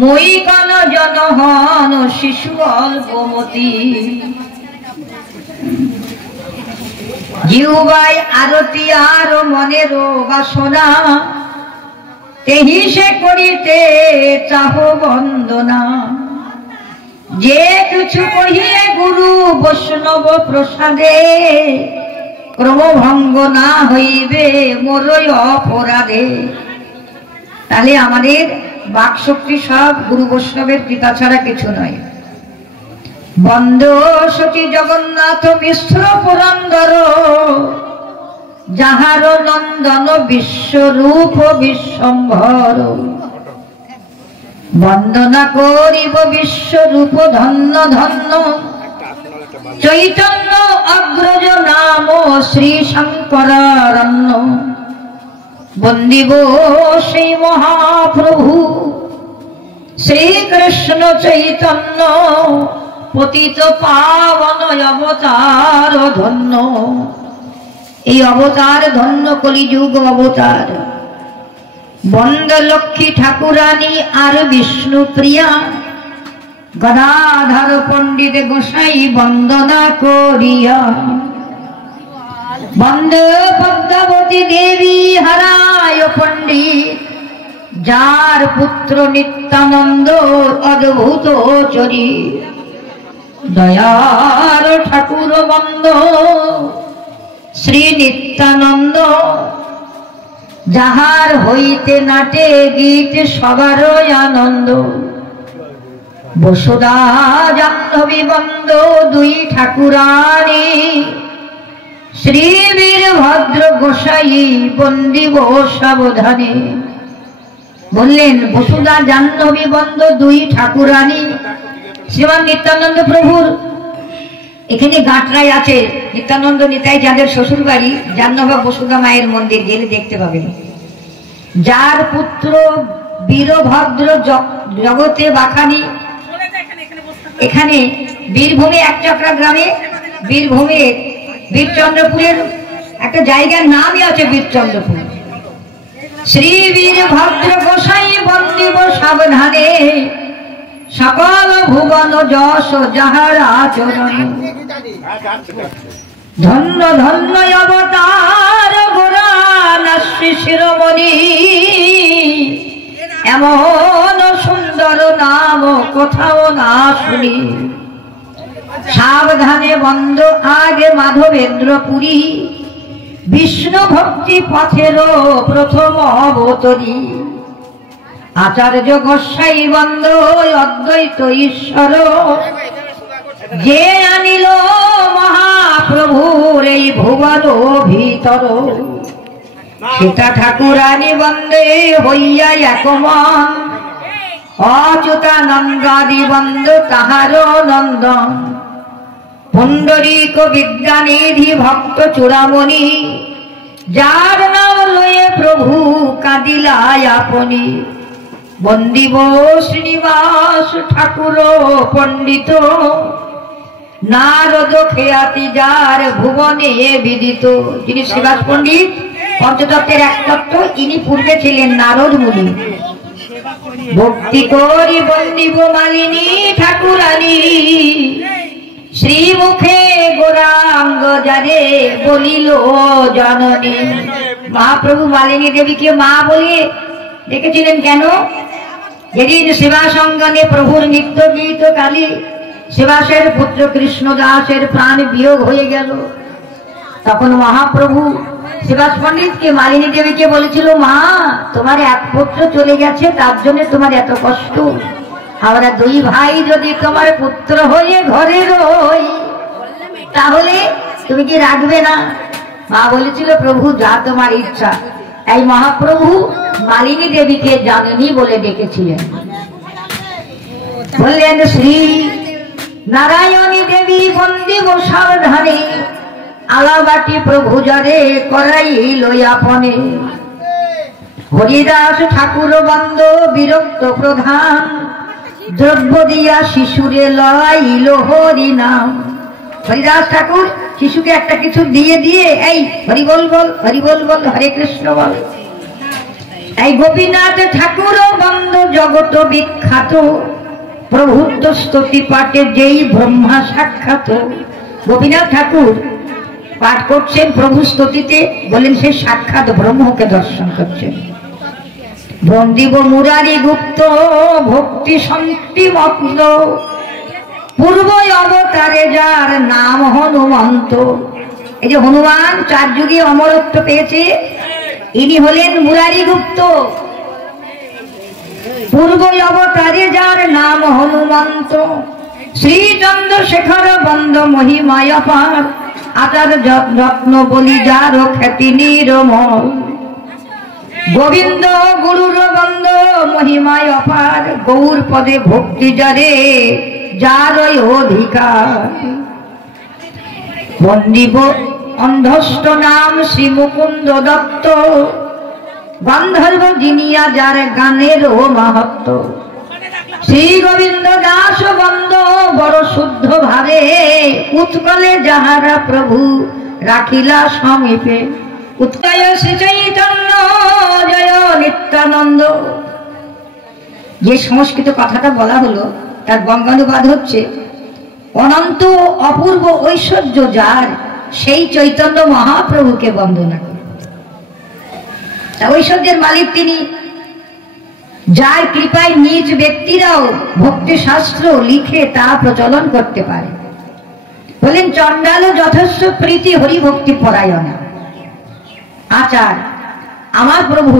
মই গণ জনহন শিশু অল্পমতি জিউবাই আরতি আর মনের বাসনা তেহি সে করিতে চাহ বন্দনা যে কিছু কহিয়ে গুরু বৈষ্ণব প্রসাদে ক্রমভঙ্গ না হইবে মোরই অপরাধে। তাহলে আমাদের বাকশক্তি সব গুরু বৈষ্ণবের কৃপা ছাড়া কিছু নয়। বন্দ সতী জগন্নাথ মিশ্র পুরন্দর যাহার নন্দন বিশ্বরূপ বিশ্বম্ভর বন্দনা করিব বিশ্বরূপ ধন্য ধন্য চৈতন্য অগ্রজ নাম শ্রী শঙ্করারণ্য বন্দিব সেই মহাপ্রভু শ্রীকৃষ্ণ চৈতন্য পতিত পাবন অবতার ধন্য। এই অবতার ধন্য কলিযুগ অবতার। বন্দ লক্ষ্মী ঠাকুরানী আর বিষ্ণু প্রিয়া গদাধর পণ্ডিত গোসাই বন্দনা করিয়া বন্দে পদ্মাবতী দেবী হারায় পণ্ডিত যার পুত্র নিত্যানন্দ অদ্ভুত চরিত দয়ার ঠাকুর বন্দ শ্রী নিত্যানন্দ যাহার হইতে নাটে গীত সবার আনন্দ বসুধা জাহ্নবী বন্দ দুই ঠাকুরানী শ্রী বীরভদ্র গোসাই বন্দিব সাবধানে। বললেন বসুধা জাহ্নবী বন্দ দুই ঠাকুরানী শ্রীমান নিত্যানন্দ প্রভুর এখানে গাঁটরায় আছে নিত্যানন্দ নিতাই যাদের শ্বশুর বাড়ি জাহ্নবা বসুধা মায়ের মন্দির গেলে দেখতে পাবেন। যার পুত্র বীরভদ্র জগতে বাখানি এখানে বীরভূমে একচক্রা গ্রামে বীরভূমে বীরচন্দ্রপুরের একটা জায়গার নামই আছে বীরচন্দ্রপুর। শ্রী বীরভদ্র গোসাই বন্দিব সাবধানে সকল ভুবন যশ যাহার আচরণ ধন্য ধন্য অবতার গোরা শ্রী শিরোমণি এমন সুন্দর নাম কোথাও না শুনি। সাবধানে বন্দ আগে মাধবেন্দ্র পুরী বিষ্ণু ভক্তি পথের প্রথম অবতরী আচার্য গোসাই বন্দ অদ্বৈত ঈশ্বর যে আনিল মহাপ্রভুর এই ভুবন ভিতর সীতা ঠাকুরানী বন্দে হইয়া একমন অচ্যুতানন্দাদি বন্দ তাহার নন্দন পুণ্ডরীক বিদ্যানিধি ভক্ত চূড়ামণি যার নাম লয়ে প্রভু কাঁদিলায় আপনি বন্দিব শ্রীনিবাস ঠাকুর পণ্ডিত নারদ খেয়াতি যার ভুবনে বিদিত। যিনি শ্রীনিবাস পণ্ডিত পঞ্চতত্ত্বের এক তত্ত্ব, ইনি পূর্বে ছিলেন নারদ মুনি। ভক্তি করি বন্দিব মালিনী ঠাকুরানী শ্রীমুখে গৌরাঙ্গ যারে বলিল জননী। মহাপ্রভু মালিনী দেবীকে মা বলে ডেকেছিলেন কেন? যেদিন সেবাসঙ্গনে প্রভুর নিত্য গীত কালী সেবাসের পুত্র কৃষ্ণ দাসের প্রাণ বিয়োগ হয়ে গেল, তখন মহাপ্রভু সেবাস পণ্ডিতকে মালিনী দেবীকে বলেছিল, মা তোমার এক পুত্র চলে গেছে, তার জন্য তোমার এত কষ্ট। আমরা দুই ভাই যদি তোমার পুত্র হয়ে ঘরে রই তাহলে তুমি কি রাখবে না? মা বলেছিল, প্রভু যা তোমার ইচ্ছা। এই মহাপ্রভু মালিনী দেবীকে জানেনি বলে ডেকেছিলেন। বললেন, শ্রী নারায়ণী দেবী বন্দিব সাবধানে আলাবাটি প্রভু যারে করাইল আপনে। হরিদাস ঠাকুর বন্দ বিরক্ত প্রধান দ্রব্য দিয়া শিশুরে লইল হরি নাম। হরিদাস ঠাকুর শিশুকে একটা কিছু দিয়ে দিয়ে এই হরি বল বল, হরি বল বল, হরে কৃষ্ণ বল। এই গোপীনাথ ঠাকুর বন্ধ জগত বিখ্যাত, প্রভুত্ব স্তুতি পাঠে যেই ব্রহ্মা সাক্ষাৎ। গোপীনাথ ঠাকুর পাঠ করছেন প্রভু স্তুতিতে, বলেন সে সাক্ষাৎ ব্রহ্মকে দর্শন করছেন। বন্দিব মুরারি গুপ্ত ভক্তি শক্তি মগ্ন, পূর্ব অবতারে যার নাম হনুমন্ত। এই যে হনুমান 4 যুগে অমরত্ব পেয়েছে, ইনি হলেন মুরারি গুপ্ত। পূর্ব অবতারে যার নাম হনুমন্ত, শ্রী চন্দ্রশেখর বন্দ মহিমায় অপার, আচার রত্ন বলি যার খ্যাতি নিরমল। গোবিন্দ গুরুর বন্দ মহিমায় অপার, গৌর পদে ভক্তি যারে যার অধিকার। বন্দিব অন্ধষ্ট নাম শ্রী মুকুন্দ দত্ত, গন্ধর্ব জিনিয়া যার গানের ও মাহাত্ম। শ্রী গোবিন্দ দাস বন্দ বড় শুদ্ধ ভাবে, উৎকলে যাহারা প্রভু রাখিলা সমীপে। উৎকল শ্রী চৈতন্য জয় নিত্যানন্দ। যে সংস্কৃত কথাটা বলা হলো তার বঙ্গানুবাদ হচ্ছে, অনন্ত অপূর্ব ঐশ্বর্য যার, সেই চৈতন্য মহাপ্রভুকে বন্দনা করে। ঐশ্বর্যের মালিক তিনি, যার কৃপায় নিজ ব্যক্তিরাও ভক্তি শাস্ত্র লিখে তা প্রচলন করতে পারে। বলেন চণ্ডাল যথেষ্ট প্রীতি হরিভক্তি পরায়ণা। আচার আমার প্রভু,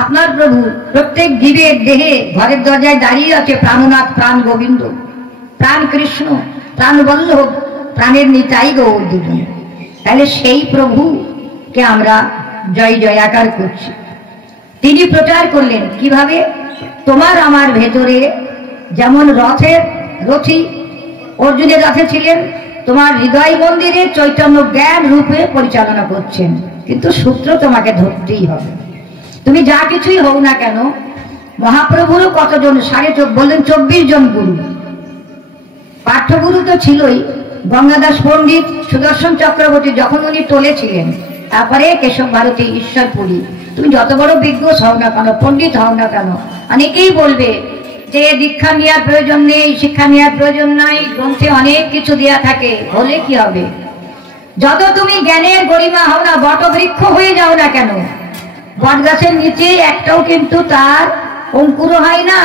আপনার প্রভু প্রত্যেক জীবের দেহে ঘরের দরজায় দাঁড়িয়ে আছে প্রাণনাথ, প্রাণ গোবিন্দ, প্রাণ কৃষ্ণ, প্রাণ বল্লভ, প্রাণের নিতাই গৌর দুজন। তাহলে সেই প্রভুকে আমরা জয় জয়াকার করছি। তিনি প্রচার করলেন কিভাবে? তোমার আমার ভেতরে যেমন রথের রথী অর্জুনের রথে ছিলেন, তোমার হৃদয় মন্দিরে চৈতন্য জ্ঞান রূপে পরিচালনা করছেন, কিন্তু সূত্র তোমাকে ধরতেই হবে। তুমি যা কিছুই হও না কেন, মহাপ্রভুরও কতজন, 24 বললেন 24 জন গুরু। পাঠ্যগুরু তো ছিলই, গঙ্গাদাস পণ্ডিত, সুদর্শন চক্রবর্তী যখন উনি টলেছিলেন, তারপরে কেশব ভারতী, ঈশ্বরপুরী। তুমি যত বড় বিজ্ঞ হও না কেন, পণ্ডিত হও না কেন, অনেকেই বলবে যে দীক্ষা নেওয়ার প্রয়োজন নেই, শিক্ষা নেওয়ার প্রয়োজন নাই, গ্রন্থে অনেক কিছু দেয়া থাকে, হলে কি হবে? যত তুমি জ্ঞানের গরিমা হও না, বটবৃক্ষ হয়ে যাও না কেন, বট গাছের নিচে একটাও কিন্তু তার অঙ্কুরও হয় না,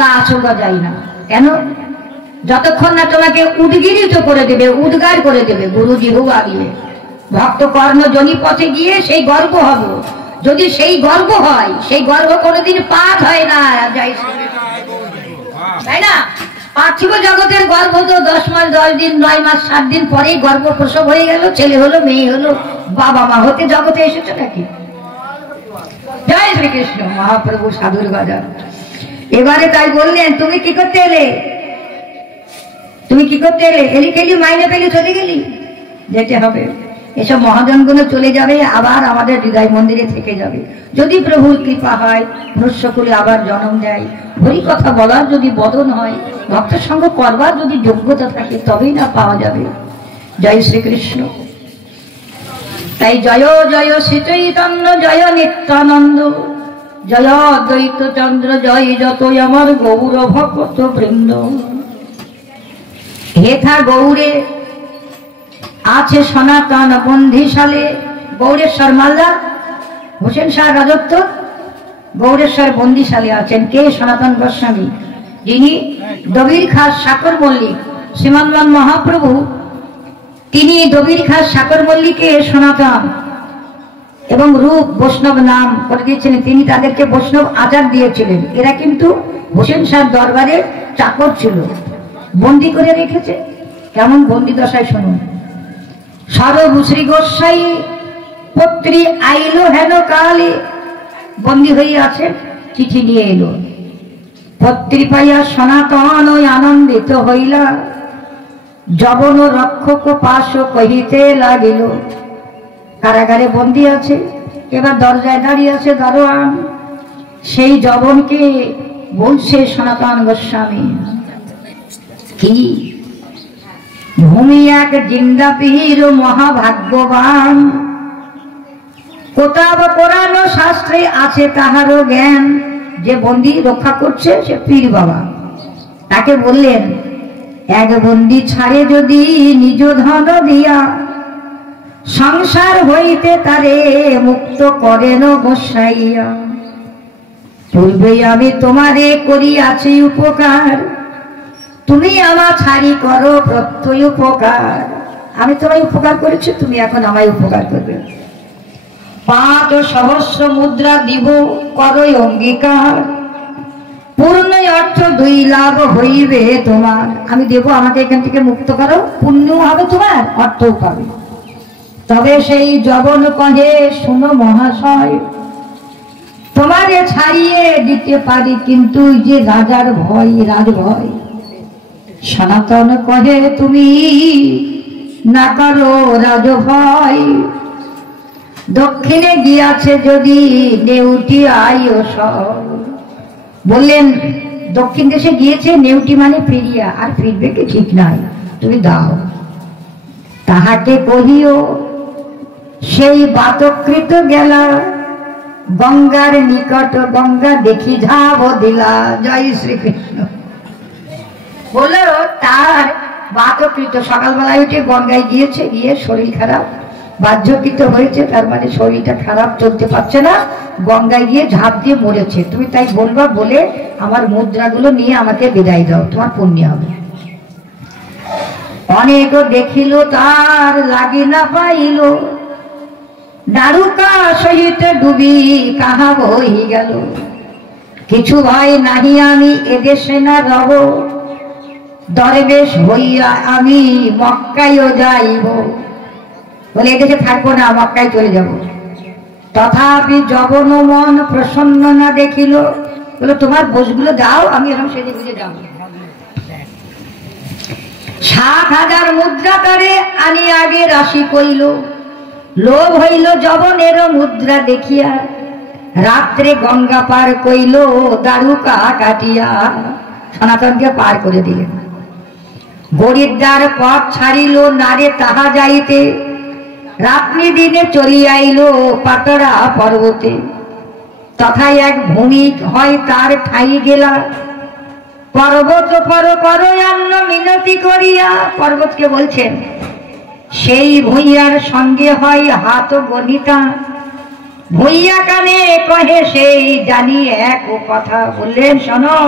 গাছও গজায় না। কেন? যতক্ষণ না তোমাকে উদ্গীরিত করে দেবে, উদ্গার করে দেবে গুরুজি হু আগিয়ে, ভক্ত কর্ণ জনি পথে গিয়ে সেই গর্ব হব। যদি সেই গর্ব হয়, সেই গর্ব কোনোদিন পাঠ হয় না, তাই না? পার্থিব জগতের গর্ব তো 10 মাস 10 দিন 9 মাস 7 দিন পরেই গর্ভ প্রসব হয়ে গেল, ছেলে হলো মেয়ে হলো, বাবা মা হতে জগতে এসেছে নাকি? জয় শ্রীকৃষ্ণ। মহাপ্রভু সাধুর বাজার। এবারে তাই বললেন, তুমি কি করতে এলে? তুমি কি করতে এলে? এলি খেলি, মাইনে পেলি, চলে গেলি? যেতে হবে। এসব মহাজনগুলো চলে যাবে, আবার আমাদের হৃদয় মন্দিরে থেকে যাবে। যদি প্রভুর কৃপা হয়, মনুষ্যকুলে আবার জন্ম দেয়, হরি কথা বলার যদি বদন হয়, ভক্তের সঙ্গ করবার যদি যোগ্যতা থাকে, তবেই না পাওয়া যাবে। জয় শ্রীকৃষ্ণ। তাই জয় জয় শ্রী চৈতন্য জয় নিত্যানন্দ, জয় অদ্বৈত চন্দ্র জয় যত আমার গৌর ভক্ত বৃন্দ। হেথা গৌরে আছে সনাতন বন্দিশালে। গৌরেশ্বর মালদা, হোসেন শাহ রাজত্ব, গৌরেশ্বর বন্দিশালে আছেন কে? সনাতন গোস্বামী, যিনি দবির খাস সাকর মল্লিক, শ্রীমন্মান মহাপ্রভু তিনি দবির খাস সাকর মল্লিকে সনাতন এবং রূপ বৈষ্ণব নাম করে দিয়েছিলেন। তিনি তাদেরকে বৈষ্ণব আচার দিয়েছিলেন। এরা কিন্তু হোসেন শাহ দরবারের চাকর ছিল, বন্দি করে রেখেছে। কেমন বন্দি দশায় শুনুন। সর্বশ্রী গোস্বাই পত্রী আইলো হেন কালে, বন্দি হয়ে আছে, চিঠি নিয়ে এলো। পত্রী পাইয়া সনাতন ওই আনন্দিত হইলা, যবন রক্ষক পাশ কহিতে লাগিল। কারাগারে বন্দি আছে, এবার দরজায় দাঁড়িয়ে আছে দারোয়ান। সেই যবনকে বলছে সনাতন গোস্বামী, কি ভূমি এক জিন্দা পীর মহাভাগ্যবান, কোথাও কোরআন ও শাস্ত্রে আছে তাহারও জ্ঞান। যে বন্দি রক্ষা করছে সে পীর বাবা। তাকে বললেন, এক বন্দি ছাড়ে যদি নিজ ধন দিয়া, সংসার হইতে তারে মুক্ত করেন বসাইয়া। পূর্বে আমি তোমারে করিয়াছি উপকার, তুমি আমার ছাড়ি করো প্রত্যয় উপকার। আমি তোমায় উপকার করেছি, তুমি এখন আমায় উপকার করবে। 5 সহস্র মুদ্রা দিব করই অঙ্গীকার, পূর্ণ অর্থ 2 লাভ হইবে তোমার। আমি দেব, আমাকে এখান থেকে মুক্ত করো, পুণ্য হবে তোমার, অর্থও পাবে। তবে সেই যবন কহে, শুনো মহাশয়, তোমারে ছাড়িয়ে দিতে পারি, কিন্তু যে রাজার ভয়, রাজভয়। সনাতন কহে, তুমি না করো রাজভয়। দক্ষিণে গিয়াছে যদি নেউটি আইও সব। বললেন, দক্ষিণ দেশে গিয়েছে, নেউটি মানে ফিরিয়া, আর ফিরবে কি ঠিক নাই, তুমি দাও। তাহাকে কহিও, সেই বাতকৃত গেলা, গঙ্গার নিকট গঙ্গা দেখি ঝাব দিলা। জয় শ্রীকৃষ্ণ। বললো তার বাতকৃত, সকালবেলায় উঠে গঙ্গায় গিয়েছে, গিয়ে শরীর খারাপ, বাহ্যকৃত হয়েছে, তার মানে শরীরটা খারাপ, চলতে পারছে না, গঙ্গায় গিয়ে ঝাঁপ দিয়ে মরেছে। তুমি তাই বলবা, বলে আমার মুদ্রাগুলো নিয়ে আমাকে বিদায় দাও, তোমার পুণ্য হবে। অনেক দেখিল তার লাগি না পাইল, দারুকা সহিত ডুবি কাহা বই গেল। কিছু ভয় নাহি আমি এদেশে না রব, দরবেশ হইয়া আমি মক্কায়ও যাইব। বলে এদেশে থাকবো না, মক্কায় চলে যাব। তথাপি যবন মন প্রসন্ন না দেখিল, বলে তোমার বোঝগুলো দাও, আমি এরকম সেজে বুঝে যাব। 7,000 মুদ্রা করে আনি আগে রাশি কইল, লোভ হইল যবনের মুদ্রা দেখিয়া, রাত্রে গঙ্গা পার কইল দারুকা কাটিয়া। সনাতনকে পার করে দিলেন। গরিবদার পথ ছাড়িল নারে তাহা যাইতে, রাত্রি দিনে চলিয়াইল পাতরা পর্বতে। তথায় এক ভূমিক হয় তার ঠাই গেলা, পর্বত পর করয়ান্ন মিনতি করিয়া। পর্বতকে বলছেন, সেই ভূঁইয়ার সঙ্গে হয় হাত গণিতা, ভূঁইয়া কানে কহে সেই জানি এক ও কথা। বললেন, শোনো,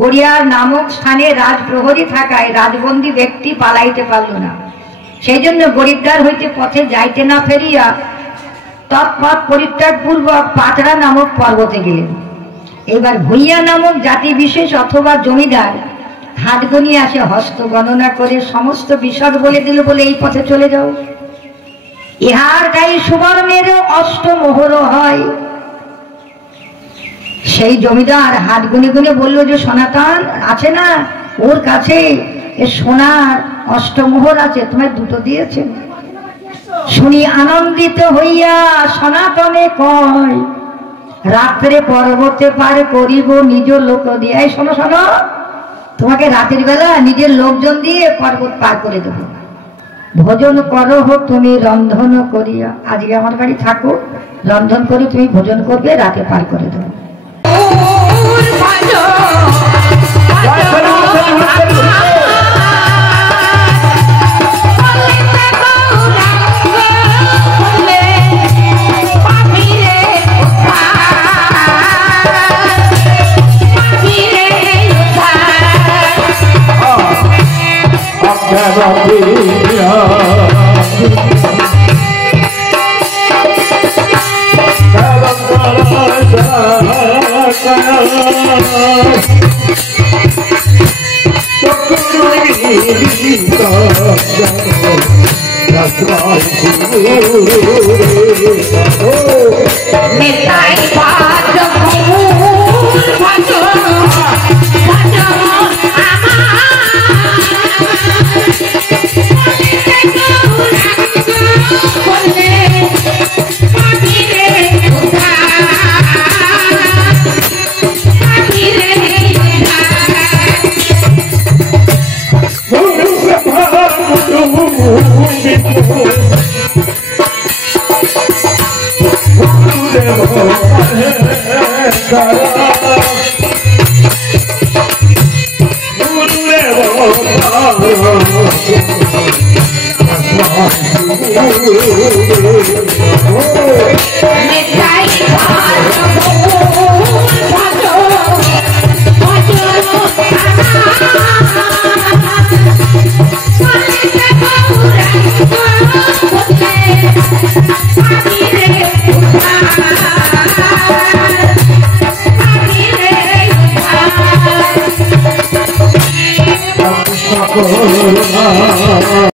গড়িয়ার নামক স্থানে রাজপ্রহরী থাকায় রাজবন্দী ব্যক্তি পালাইতে পারল না, সেই জন্য গরিবদার হইতে পথে যাইতে না ফেরিয়া তৎপথ পরিত্যাগ পূর্বক পাতরা নামক পর্বতে গেলেন। এবার ভূঁইয়া নামক জাতি বিশেষ অথবা জমিদার হাত গনিয়ে আসে, হস্ত গণনা করে সমস্ত বিশদ বলে দিল, বলে এই পথে চলে যাও। ইহার গায়ে সুবর্ণের অষ্টমোহর হয়। সেই জমিদার হাত গুনে গুনে বলল যে সনাতন আছে না, ওর কাছে সোনার অষ্টমোহর আছে, তোমায় 2টো দিয়েছে। শুনি আনন্দিত হইয়া সনাতনে কয়, রাত্রে পর্বতে পার করিব নিজ লোক দিয়ে। শোনো শোনো, তোমাকে রাতের বেলা নিজের লোকজন দিয়ে পর্বত পার করে দেব। ভোজন করো তুমি রন্ধন করিয়া, আজকে আমার বাড়ি থাকো, রন্ধন করে তুমি ভোজন করবে, রাতে পার করে দেবো। Midnight